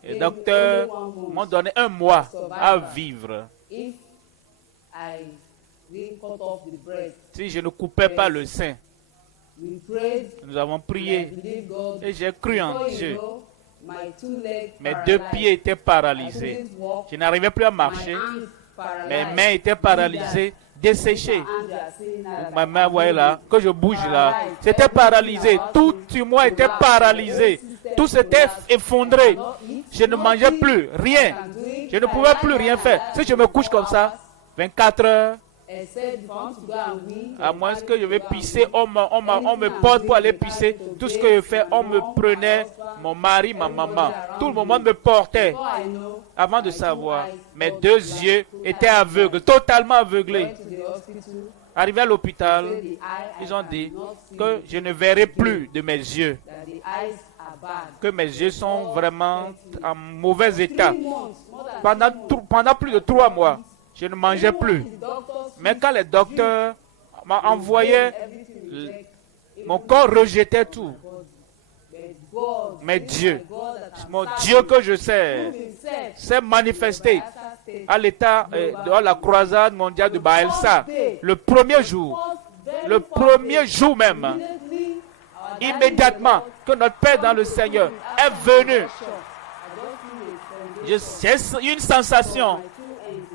Les docteurs m'ont donné 1 mois à vivre. Si je ne coupais pas le sein. Nous avons prié et j'ai cru en Dieu. Mes 2 pieds étaient paralysés. Je n'arrivais plus à marcher. Mes mains étaient paralysées, desséchées. Ma main, voyez là, que je bouge là, c'était paralysé. Tout sur moi était paralysé. Tout s'était effondré. Je ne mangeais plus, rien. Je ne pouvais plus rien faire. Si je me couche comme ça, 24 heures, à moins que je vais pisser, on me porte pour aller pisser. Tout ce que je fais, on me prenait, mon mari, ma maman. Tout le monde me portait. Avant de savoir, mes 2 yeux étaient aveugles, totalement aveuglés. Arrivé à l'hôpital, ils ont dit que je ne verrai plus de mes yeux. Que mes yeux sont vraiment en mauvais état. Pendant plus de 3 mois. Je ne mangeais plus. Mais quand les docteurs m'ont envoyé Mon corps rejetait tout. Mais Dieu, mon Dieu que je sais, s'est manifesté à l'état de la croisade mondiale de Baelsa. Le premier jour même, immédiatement que notre Père dans le Seigneur est venu, j'ai une sensation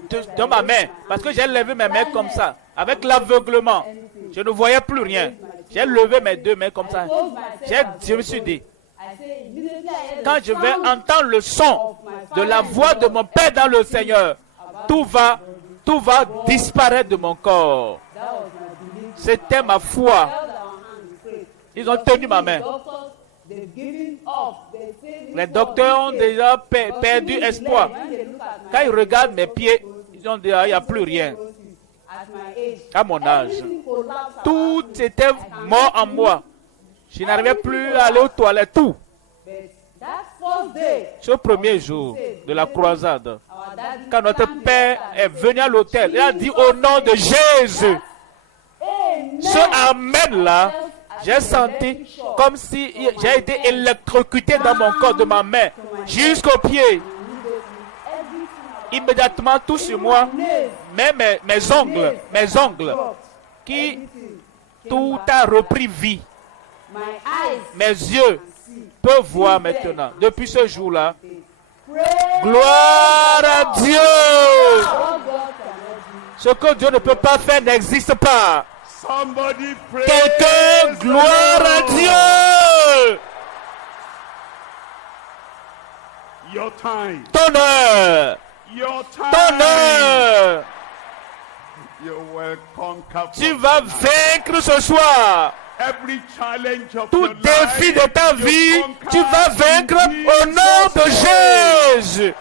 de ma main, parce que j'ai levé mes mains comme ça, avec l'aveuglement. Je ne voyais plus rien. J'ai levé mes deux mains comme ça. Je me suis dit, quand je vais entendre le son de la voix de mon Père dans le Seigneur, tout va disparaître de mon corps. C'était ma foi. Ils ont tenu ma main. Les docteurs ont déjà perdu espoir. Quand ils regardent mes pieds, ils ont dit, il n'y a plus rien. À mon âge, tout était mort en moi. Je n'arrivais plus à aller aux toilettes, tout. Ce premier jour de la croisade, quand notre Père est venu à l'autel, il a dit au nom de Jésus. Ce Amen-là, j'ai senti comme si j'ai été électrocuté dans mon corps, de ma main jusqu'aux pieds. Immédiatement, tout sur moi, même mes ongles, qui tout a repris vie. Mes yeux peuvent voir maintenant. Depuis ce jour-là, gloire à Dieu. Ce que Dieu ne peut pas faire n'existe pas. Quelqu'un, gloire à Dieu. Ton heure. Ton heure. Tu vas vaincre ce soir. Tout défi de ta vie, tu vas vaincre au nom de Jésus.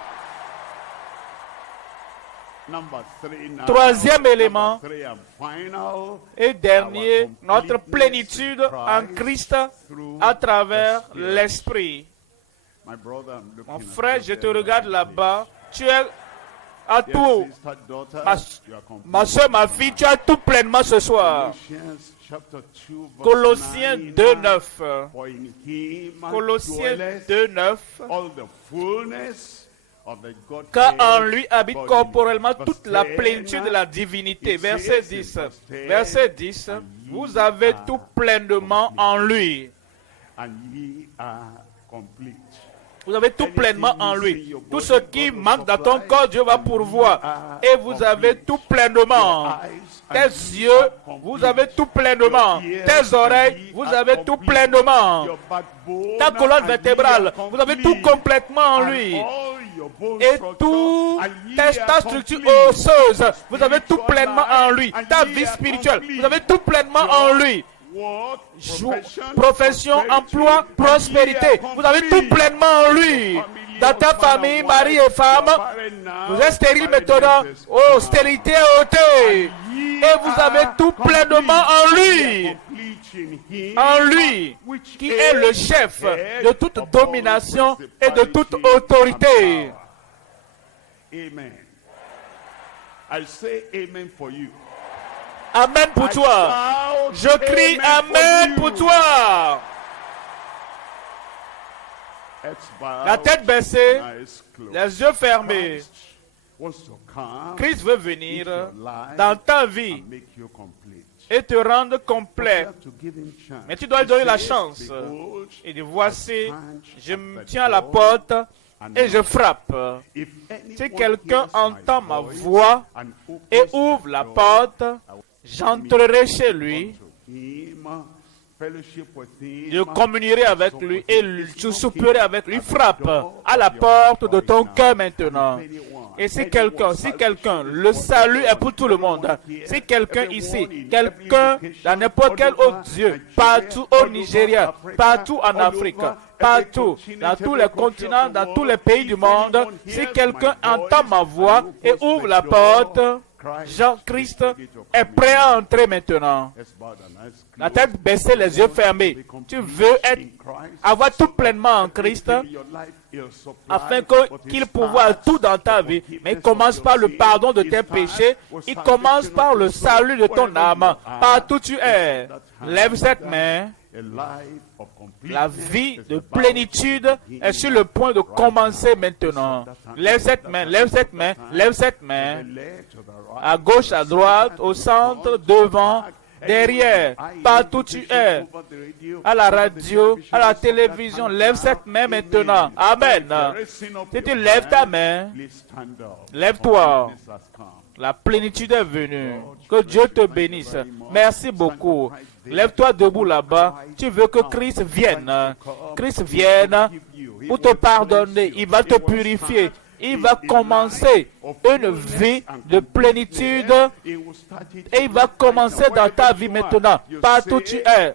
Troisième élément et dernier, notre plénitude en Christ à travers l'Esprit. Mon frère, je te regarde là-bas. Tu es à tout. Ma soeur, ma fille, tu as tout pleinement ce soir. Colossiens 2.9. Colossiens 2.9. Car en lui habite corporellement toute la plénitude de la divinité. Verset 10. Verset 10. Vous avez tout pleinement en lui. Vous avez tout pleinement en lui. Tout ce qui manque dans ton corps, Dieu va pourvoir. Et vous avez tout pleinement. Tes yeux, vous avez tout pleinement. Tes oreilles, vous avez tout pleinement. Ta colonne vertébrale, vous avez tout complètement en lui. Et ta structure osseuse, vous avez tout pleinement en lui. Ta vie spirituelle, vous avez tout pleinement en lui. Profession, emploi, prospérité. Vous avez tout pleinement en lui. Dans ta famille, mari et femme, vous êtes stérile maintenant. Oh, stérilité est ôtée. Et vous avez tout pleinement en lui. En lui, qui est le chef de toute domination et de toute autorité. Amen. I say amen for you. Amen pour toi. Je crie Amen pour toi. La tête baissée, les yeux fermés. Christ veut venir dans ta vie et te rendre complet. Mais tu dois lui donner la chance. Et dit, voici, je me tiens à la porte et je frappe. Si quelqu'un entend ma voix et ouvre la porte, j'entrerai chez lui, je communierai avec lui et je souperai avec lui. Frappe à la porte de ton cœur maintenant. Et si quelqu'un, le salut est pour tout le monde. Si quelqu'un ici, quelqu'un dans n'importe quel autre Dieu, partout au Nigeria, partout en Afrique, partout, dans tous les continents, dans tous les pays du monde, si quelqu'un entend ma voix et ouvre la porte, Jean-Christ est prêt à entrer maintenant. La tête baissée, les yeux fermés. Tu veux avoir tout pleinement en Christ afin qu'il pourvoie tout dans ta vie. Mais il commence par le pardon de tes péchés. Il commence par le salut de ton âme. Partout où tu es, lève cette main. La vie de plénitude est sur le point de commencer maintenant. Lève cette main, lève cette main, lève cette main. À gauche, à droite, au centre, devant, derrière, partout où tu es. À la radio, à la télévision, lève cette main maintenant. Amen. Si tu lèves ta main, lève-toi. La plénitude est venue. Que Dieu te bénisse. Merci beaucoup. Lève-toi debout là-bas. Tu veux que Christ vienne. Christ vienne pour te pardonner. Il va te purifier. Il va commencer une vie de plénitude et il va commencer dans ta vie maintenant. Partout où tu es.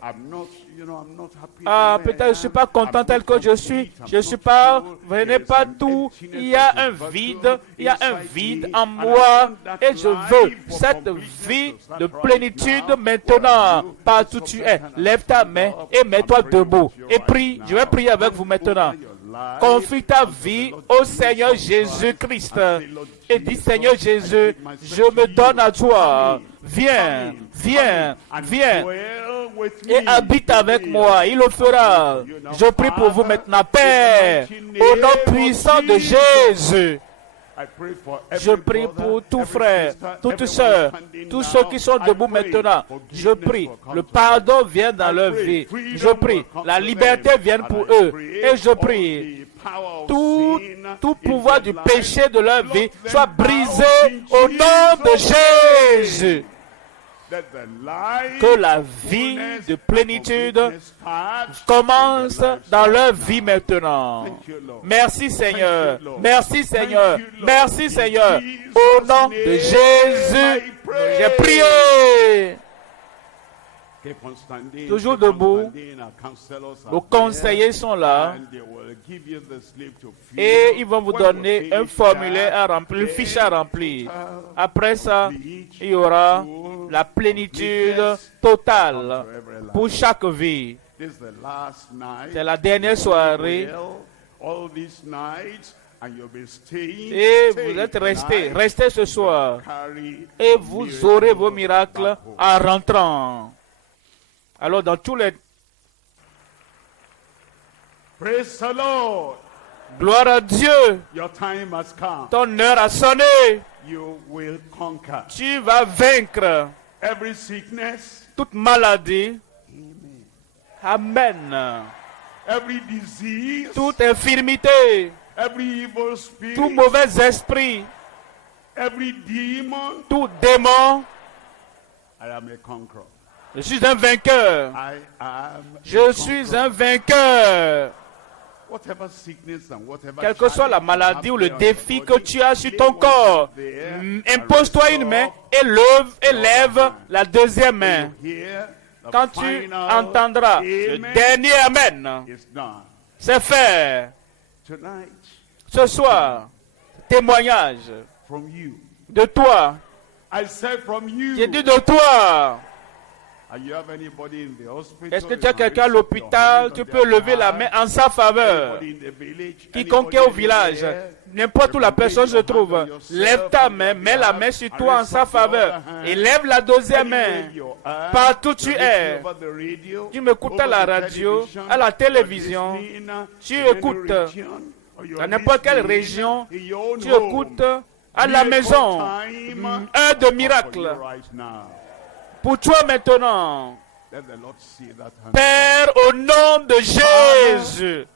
Peut-être je ne suis pas content tel que je suis. Je ne suis pas, venez pas tout. Il y a un vide en moi et je veux cette vie de plénitude maintenant. Partout où tu es. Lève ta main et mets-toi debout. Et prie. Je vais prier avec vous maintenant. Confie ta vie au Seigneur Jésus-Christ et dis Seigneur Jésus, je me donne à toi. Viens, viens, viens et habite avec moi. Il le fera. Je prie pour vous maintenant, Père, au nom puissant de Jésus. Je prie pour tous frères, toutes sœurs, tous ceux qui sont debout maintenant. Je prie, le pardon vient dans leur vie. Je prie, la liberté vient pour eux. Et je prie, tout pouvoir du péché de leur vie soit brisé au nom de Jésus. Que la vie de plénitude commence dans leur vie maintenant. Merci Seigneur. Merci Seigneur. Merci Seigneur. Au nom de Jésus, j'ai prié. Toujours debout. Nos conseillers sont là. Et ils vont vous donner un formulaire à remplir, une fiche à remplir. Après ça, il y aura la plénitude totale pour chaque vie. C'est la dernière soirée. Et vous êtes restés ce soir. Et vous aurez vos miracles en rentrant. Alors dans tous les... Praise the Lord. Gloire à Dieu. Your time has come. Ton heure a sonné. You will conquer. Tu vas vaincre Every sickness. toute maladie. Amen. Every disease. Toute infirmité. Every evil spirit. Tout mauvais esprit. Every demon. Tout démon. I am a conqueror. Je suis un vainqueur. Je suis un vainqueur. Quelle que soit la maladie ou le défi que tu as sur ton corps, impose-toi une main et lève la deuxième main. Quand tu entendras le dernier Amen, c'est fait. Ce soir, témoignage de toi. J'ai dit de toi. Est-ce que tu as quelqu'un à l'hôpital? Tu peux lever la main en sa faveur. Quiconque est au village, n'importe où la personne se trouve, lève ta main, mets la main sur toi en sa faveur et lève la deuxième main. Partout où tu es, tu m'écoutes à la radio, à la télévision, tu écoutes dans n'importe quelle région, tu écoutes à la maison, heure de miracle. Pour toi maintenant, Père, au nom de Jésus,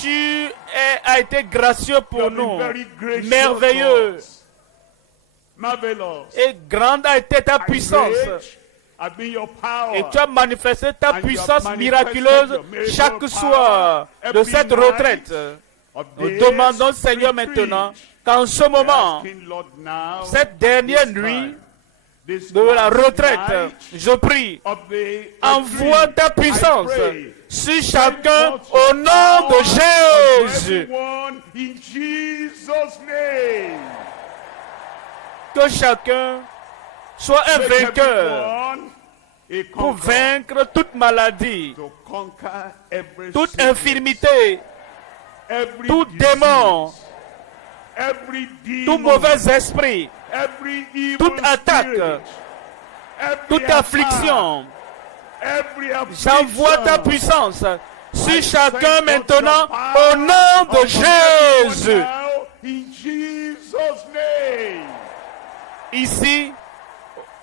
tu as été gracieux pour nous, merveilleux, et grande a été ta puissance. Et tu as manifesté ta puissance miraculeuse chaque soir de cette retraite. Nous demandons, Seigneur, maintenant, qu'en ce moment, cette dernière nuit de la retraite, je prie, envoie ta puissance sur chacun au nom de Jésus. Everyone in Jesus' name. Que chacun soit un Make vainqueur everyone a pour conqueror. vaincre toute maladie, To conquer every toute sickness, infirmité, every tout disease, démon, every tout demon, mauvais esprit, every evil toute attaque, spirit, every toute attack, affliction. every J'envoie ta affliction. puissance sur chacun maintenant au nom de Jésus. In Jesus' name. Ici,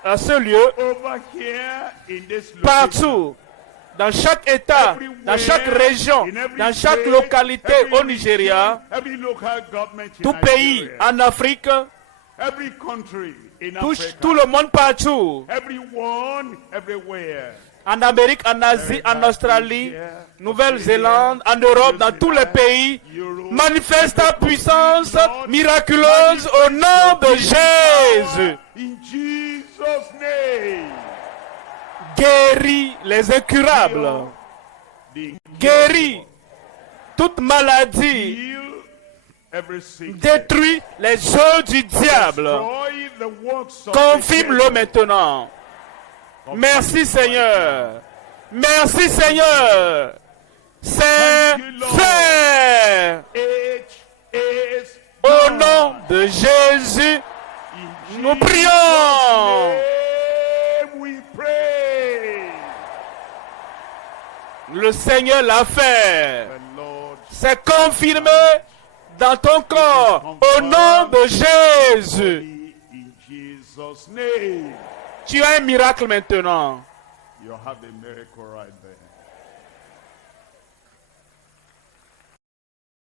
à ce lieu, Over here in this location, partout, dans chaque État, dans chaque région, dans chaque localité au Nigeria, every local government in tout pays Nigeria, en Afrique, every country in touche Africa, tout le monde partout, everyone, everywhere, en Amérique, en Asie, en Australie, Nouvelle-Zélande, en Europe, dans tous les pays, manifeste ta puissance miraculeuse au nom de Jésus. in Jesus' name. Guéris les incurables, The guéris toute maladie, heal every sickness. détruis les œuvres du diable. Destroy the works of the Confirme-le devil. maintenant. Merci Seigneur. Merci Seigneur. C'est fait. It is Au done. nom de Jésus, In nous Jesus' prions. name we pray. Le Seigneur l'a fait. The Lord C'est confirmé dans ton corps. Au nom de Jésus. in Jesus' name. Tu as un miracle maintenant. You have a miracle right